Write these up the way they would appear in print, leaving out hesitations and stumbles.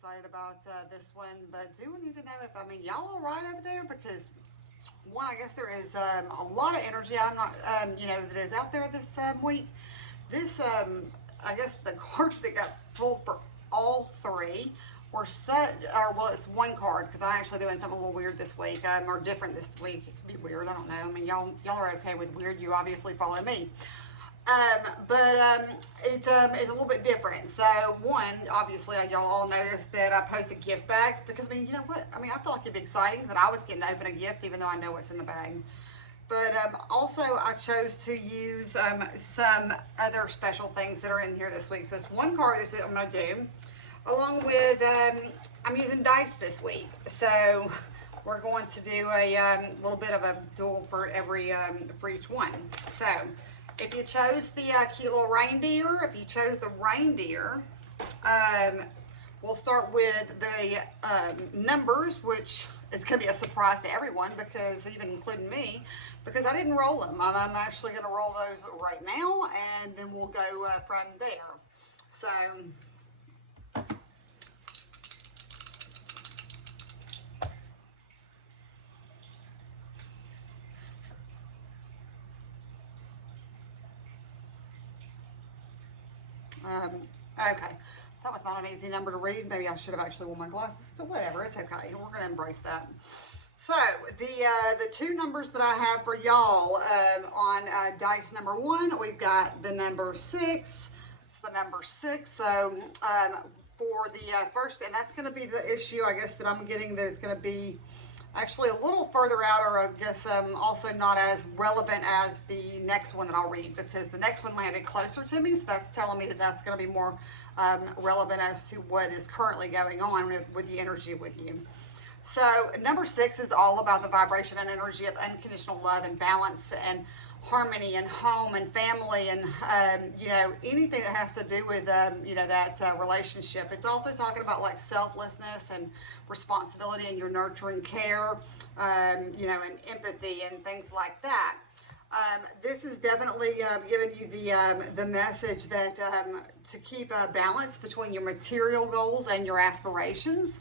excited about this one, but do we need to know if, y'all all right over there? Because one, I guess there is a lot of energy. I'm not, that is out there this week. This, I guess the cards that got pulled for all three were set, or well, it's one card because I'm actually doing something a little weird this week, or different this week. It could be weird. I don't know. Y'all are okay with weird. You obviously follow me. It's a little bit different. So one, obviously, y'all all noticed that I posted gift bags because you know what? I feel like it'd be exciting that I was getting to open a gift, even though I know what's in the bag. But also, I chose to use some other special things that are in here this week. So it's one card that I'm going to do, along with I'm using dice this week. So we're going to do a little bit of a duel for for each one. So if you chose the cute little reindeer, if you chose the reindeer, we'll start with the numbers, which is going to be a surprise to everyone, because even including me, because I didn't roll them. I'm actually going to roll those right now, and then we'll go from there. So okay, that was not an easy number to read. Maybe I should have actually worn my glasses, but whatever, it's okay. We're going to embrace that. So the two numbers that I have for y'all on dice number one, we've got the number 6. It's the number 6. So for the first, and that's going to be the issue, I guess, that I'm getting, that it's going to be actually a little further out, or I guess also not as relevant as the next one that I'll read, because the next one landed closer to me, so that's telling me that that's going to be more relevant as to what is currently going on with the energy with you. So number 6 is all about the vibration and energy of unconditional love and balance and harmony and home and family, and anything that has to do with that relationship. It's also talking about like selflessness and responsibility and your nurturing care, and empathy and things like that. This is definitely giving you the message that to keep a balance between your material goals and your aspirations.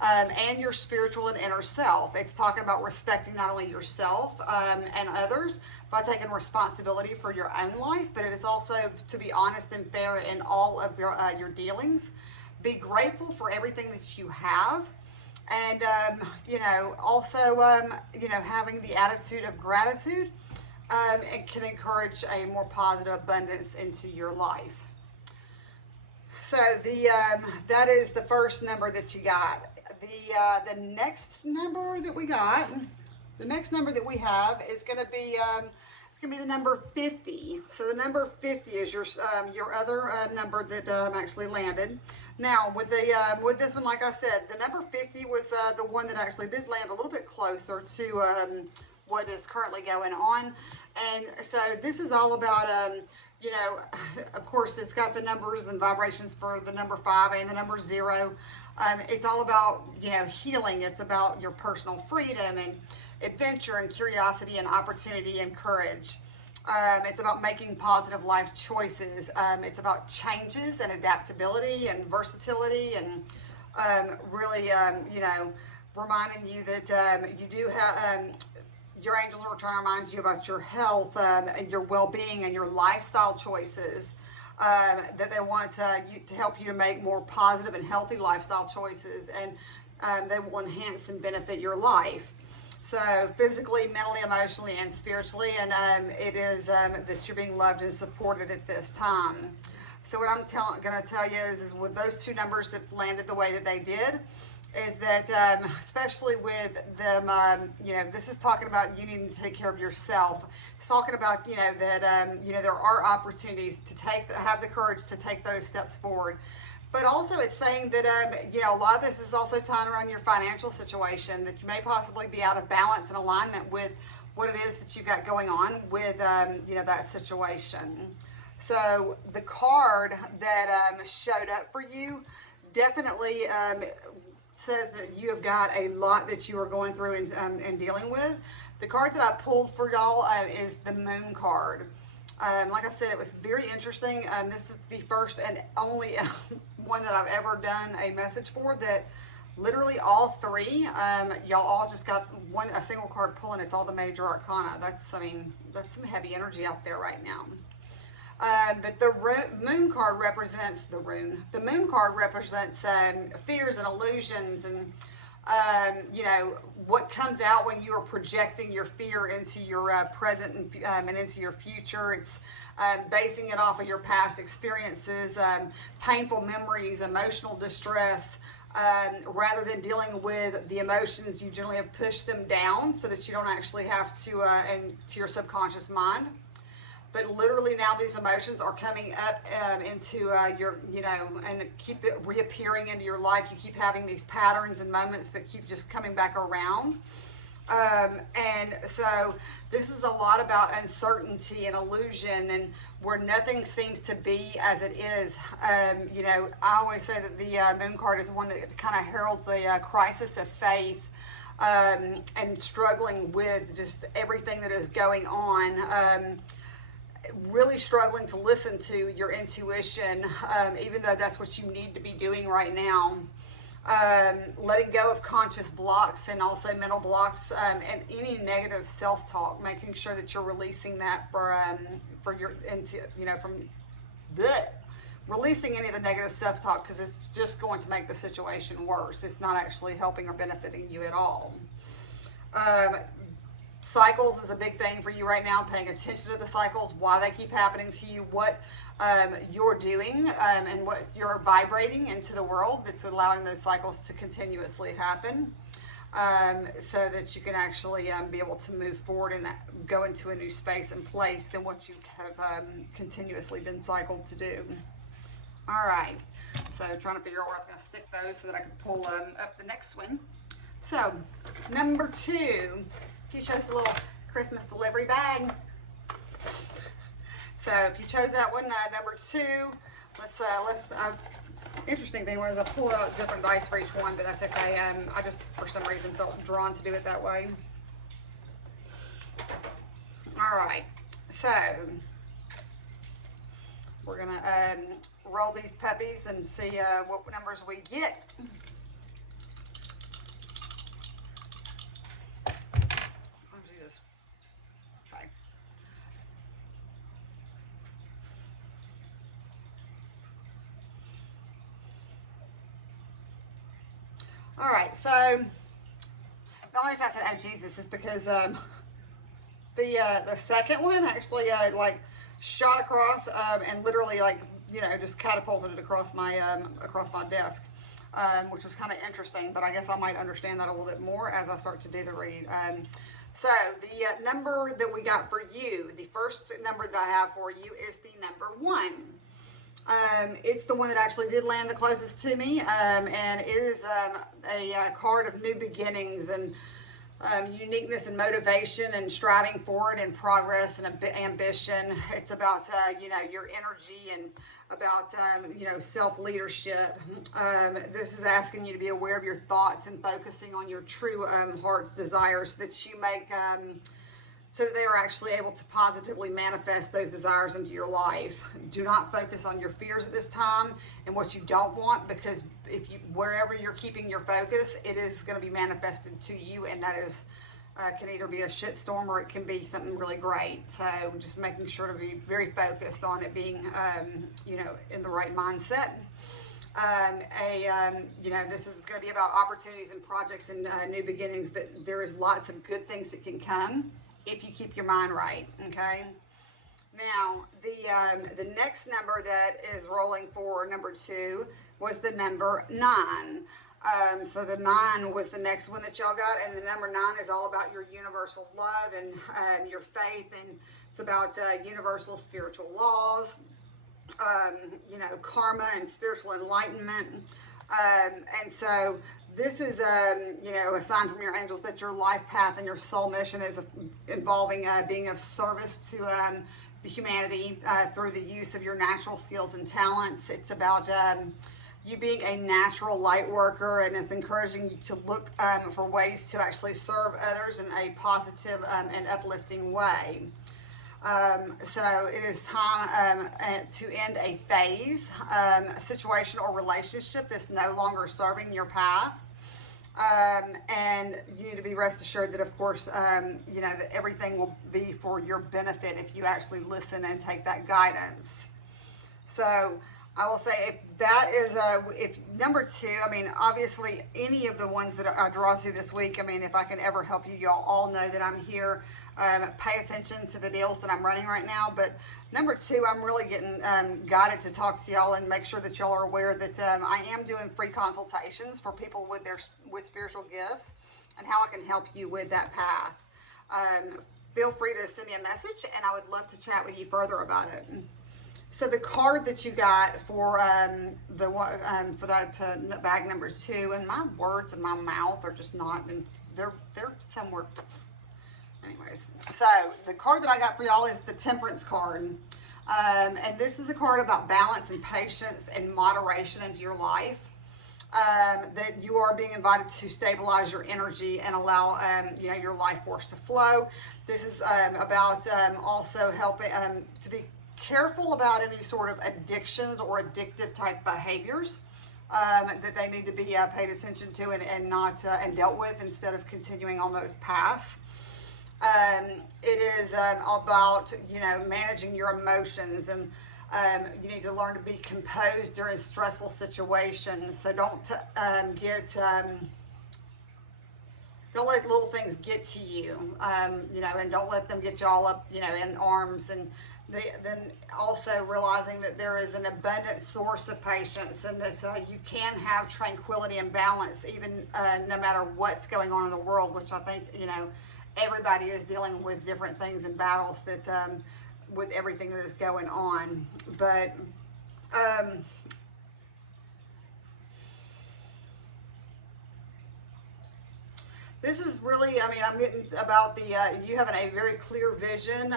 And your spiritual and inner self. It's talking about respecting not only yourself and others by taking responsibility for your own life, but it is also to be honest and fair in all of your dealings. Be grateful for everything that you have, and also having the attitude of gratitude. It can encourage a more positive abundance into your life. So that is the first number that you got. The next number that we got, the next number that we have is going to be it's going to be the number 50. So the number 50 is your other number that actually landed. Now with with this one, like I said, the number 50 was the one that actually did land a little bit closer to what is currently going on, and so this is all about of course, it's got the numbers and vibrations for the number 5 and the number 0. It's all about, healing. It's about your personal freedom and adventure and curiosity and opportunity and courage. It's about making positive life choices. It's about changes and adaptability and versatility, and really, reminding you that you do have your angels are trying to remind you about your health and your well-being and your lifestyle choices, that they want to help you to make more positive and healthy lifestyle choices, and they will enhance and benefit your life. So physically, mentally, emotionally, and spiritually, and it is that you're being loved and supported at this time. So what I'm going to tell you is with those two numbers that landed the way that they did, is that especially with them, this is talking about you needing to take care of yourself. It's talking about that there are opportunities to have the courage to take those steps forward. But also it's saying that a lot of this is also tying around your financial situation, that you may possibly be out of balance and alignment with what it is that you've got going on with that situation. So the card that showed up for you definitely says that you have got a lot that you are going through and dealing with. The card that I pulled for y'all is the Moon card. Like I said, it was very interesting. This is the first and only one that I've ever done a message for that literally all three, y'all all just got a single card pull, and it's all the major arcana. That's, I mean, that's some heavy energy out there right now. But the moon card represents the moon card represents fears and illusions, and you know, what comes out when you are projecting your fear into your present and into your future. It's basing it off of your past experiences, painful memories, emotional distress. Rather than dealing with the emotions, you generally have pushed them down so that you don't actually have to, and to your subconscious mind. But literally now these emotions are coming up into your, you know, and keep it reappearing into your life. You keep having these patterns and moments that keep just coming back around. And so this is a lot about uncertainty and illusion, and where nothing seems to be as it is. You know, I always say that the moon card is one that kind of heralds a crisis of faith, and struggling with just everything that is going on. Really struggling to listen to your intuition, even though that's what you need to be doing right now. Letting go of conscious blocks and also mental blocks, and any negative self-talk, making sure that you're releasing that for your, into, you know, from releasing any of the negative self-talk, because it's just going to make the situation worse. It's not actually helping or benefiting you at all. Cycles is a big thing for you right now, paying attention to the cycles, why they keep happening to you, what you're doing, and what you're vibrating into the world that's allowing those cycles to continuously happen, so that you can actually be able to move forward and go into a new space and place than what you have continuously been cycled to do. All right, so trying to figure out where I was going to stick those so that I can pull up the next one. So, number 2. You chose the little Christmas delivery bag. So if you chose that one, number 2, interesting thing was I pulled out different dice for each one, but that's okay. I just, for some reason, felt drawn to do it that way. All right, so we're gonna roll these puppies and see what numbers we get. All right, so the only reason I said "oh Jesus" is because the second one actually like shot across and literally, like, you know, just catapulted it across my desk, which was kind of interesting. But I guess I might understand that a little bit more as I start to do the read. So the number that we got for you, the first number that I have for you, is the number 1. It's the one that actually did land the closest to me, and it is a card of new beginnings and uniqueness and motivation and striving forward and progress and ambition. It's about, you know, your energy and about, you know, self-leadership. This is asking you to be aware of your thoughts and focusing on your true heart's desires, so that you make... so that they are actually able to positively manifest those desires into your life. Do not focus on your fears at this time and what you don't want, because if you, wherever you're keeping your focus, it is going to be manifested to you, and that is can either be a shitstorm or it can be something really great. So just making sure to be very focused on it being, you know, in the right mindset. You know, this is going to be about opportunities and projects and new beginnings, but there is lots of good things that can come if you keep your mind right, okay? Now, the next number that is rolling for number 2 was the number 9. So the 9 was the next one that y'all got, and the number 9 is all about your universal love and your faith, and it's about universal spiritual laws, you know, karma and spiritual enlightenment, and so this is, you know, a sign from your angels that your life path and your soul mission is involving being of service to the humanity through the use of your natural skills and talents. It's about you being a natural light worker, and it's encouraging you to look for ways to actually serve others in a positive and uplifting way. So it is time to end a phase, a situation or relationship that's no longer serving your path. And you need to be rest assured that, of course, that everything will be for your benefit if you actually listen and take that guidance. So I will say if that is if number two, I mean, obviously any of the ones that I draw to this week, I mean, if I can ever help you, y'all all know that I'm here. Pay attention to the deals that I'm running right now. But number two, I'm really getting guided to talk to y'all and make sure that y'all are aware that I am doing free consultations for people with spiritual gifts and how I can help you with that path. Feel free to send me a message, and I would love to chat with you further about it. So the card that you got for for that bag number two, and my words in my mouth are just not, and they're somewhere. Anyways, so the card that I got for y'all is the Temperance card, and this is a card about balance and patience and moderation into your life. That you are being invited to stabilize your energy and allow your life force to flow. This is about also helping to be careful about any sort of addictions or addictive type behaviors that they need to be paid attention to and not and dealt with instead of continuing on those paths. It is about managing your emotions, and you need to learn to be composed during stressful situations. So don't let little things get to you, and don't let them get you all up, in arms. And then also realizing that there is an abundant source of patience, and that you can have tranquility and balance even no matter what's going on in the world, which I think, everybody is dealing with different things and battles that with everything that is going on. But this is really, I'm getting about the, you having a very clear vision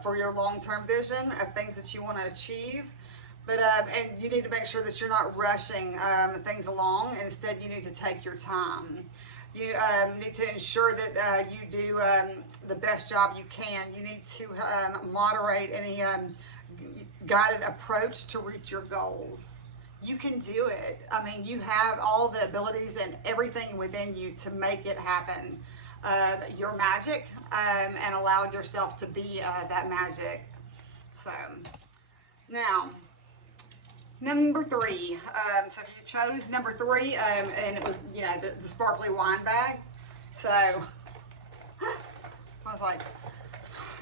for your long-term vision of things that you want to achieve. But, and you need to make sure that you're not rushing things along. Instead, you need to take your time. You need to ensure that you do the best job you can. You need to moderate any guided approach to reach your goals. You can do it. You have all the abilities and everything within you to make it happen. You're magic, and allow yourself to be that magic. So, now, number three. So if you chose number three, and it was, the sparkly wine bag. So, I was like,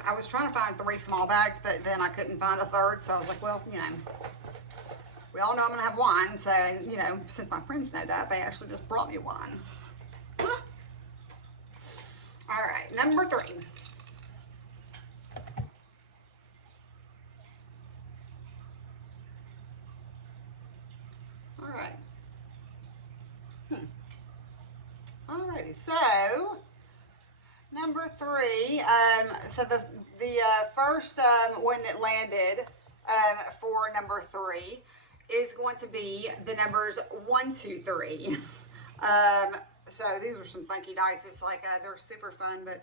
I was trying to find 3 small bags, but then I couldn't find a third. So I was like, well, we all know I'm going to have wine, so, since my friends know that, they actually just brought me wine. All right, number 3. All right. Alrighty, so, number 3, so the first one that landed for number 3 is going to be the numbers 1, 2, 3. So these are some funky dice. It's like they're super fun, but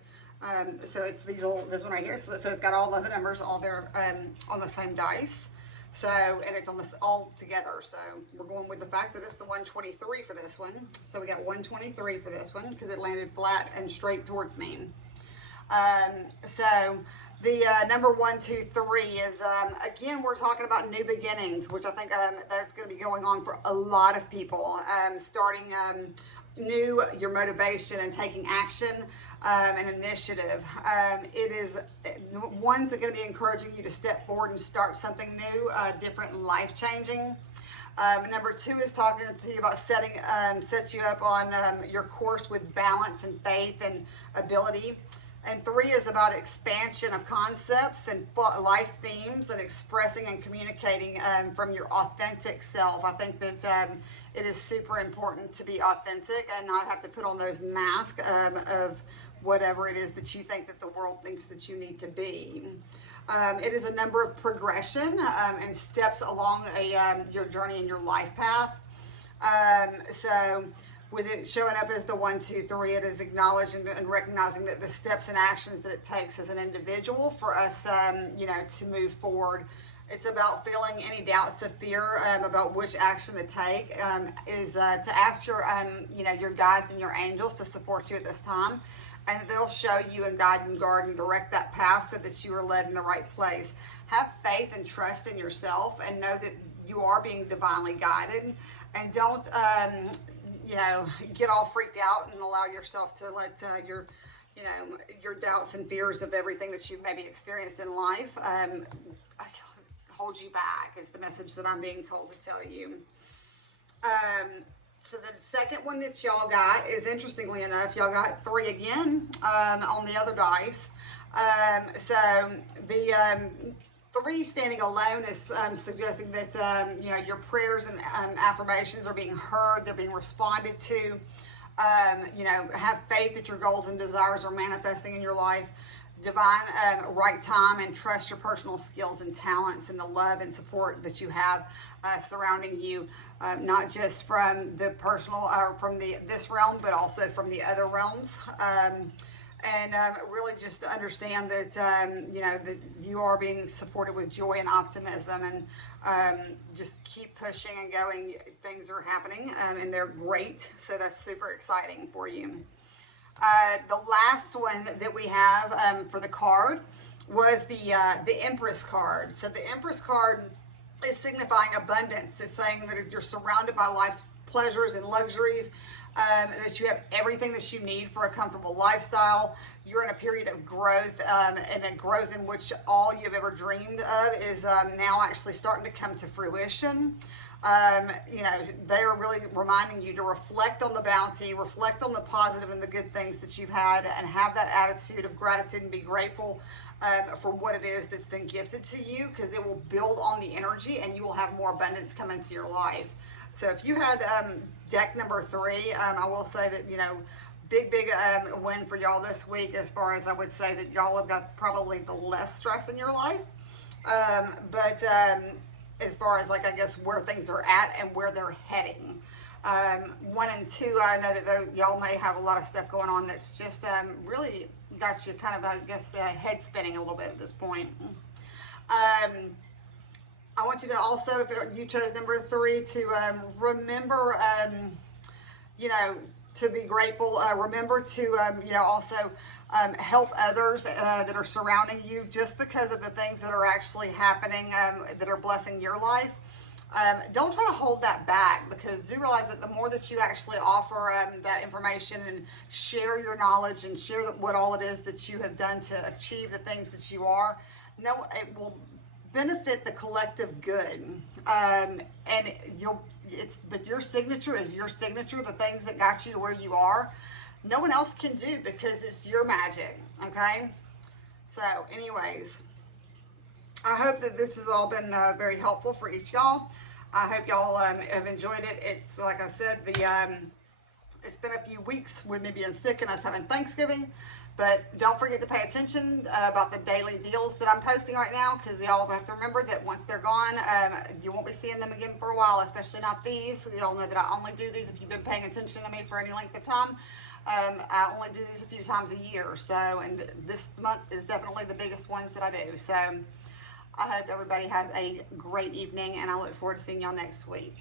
so it's this one right here. So it's got all of the numbers all there on the same dice. So, and it's on this all together. So we're going with the fact that it's the 123 for this one. So we got 123 for this one because it landed flat and straight towards me. So the number 1, 2, 3 is, again, we're talking about new beginnings, which I think that's going to be going on for a lot of people. Starting new, your motivation and taking action and initiative. It is, one's going to be encouraging you to step forward and start something new, different and life-changing. Number 2 is talking to you about sets you up on your course with balance and faith and ability. And 3 is about expansion of concepts and life themes and expressing and communicating from your authentic self. I think that it is super important to be authentic and not have to put on those masks of whatever it is that you think that the world thinks that you need to be. It is a number of progression and steps along your journey in your life path. So with it showing up as the 1, 2, 3, it is acknowledging and recognizing that the steps and actions that it takes as an individual for us, to move forward. It's about feeling any doubts of fear about which action to take. Is to ask your guides and your angels to support you at this time, and they'll show you and guide and guard and direct that path so that you are led in the right place. Have faith and trust in yourself, and know that you are being divinely guided. And don't get all freaked out and allow yourself to let your doubts and fears of everything that you've maybe experienced in life hold you back, is the message that I'm being told to tell you. So the second one that y'all got is, interestingly enough, y'all got 3 again on the other dice. So the 3 standing alone is suggesting that your prayers and affirmations are being heard, they're being responded to. Have faith that your goals and desires are manifesting in your life. Divine right time, and trust your personal skills and talents and the love and support that you have surrounding you, not just from the personal or from this realm, but also from the other realms. And really just to understand that that you are being supported with joy and optimism, and just keep pushing and going. Things are happening, and they're great. So that's super exciting for you. The last one that we have for the card was the Empress card. So the Empress card is signifying abundance. It's saying that you're surrounded by life's pleasures and luxuries, that you have everything that you need for a comfortable lifestyle. You're in a period of growth, and a growth in which all you've ever dreamed of is now actually starting to come to fruition. They are really reminding you to reflect on the bounty, reflect on the positive and the good things that you've had, and have that attitude of gratitude and be grateful for what it is that's been gifted to you, because it will build on the energy and you will have more abundance come into your life. So if you had deck number 3, I will say that, big win for y'all this week, as far as I would say that y'all have got probably the less stress in your life. But as far as where things are at and where they're heading. 1 and 2, I know that y'all may have a lot of stuff going on that's just really got you kind of, head spinning a little bit at this point. I want you to also, if you chose number 3, to remember, to be grateful. Remember to, also help others that are surrounding you, just because of the things that are actually happening that are blessing your life. Don't try to hold that back, because do realize that the more that you actually offer that information and share your knowledge and share what all it is that you have done to achieve the things that you are, it will benefit the collective good. But your signature is your signature. The things that got you to where you are, no one else can do, because it's your magic. Okay. So anyways, I hope that this has all been very helpful for each y'all. I hope y'all have enjoyed it. It's like I said, it's been a few weeks with me being sick and us having Thanksgiving. But don't forget to pay attention about the daily deals that I'm posting right now, because y'all have to remember that once they're gone, you won't be seeing them again for a while, especially not these. Y'all know that I only do these, if you've been paying attention to me for any length of time. I only do these a few times a year. So, and this month is definitely the biggest ones that I do. So I hope everybody has a great evening, and I look forward to seeing y'all next week.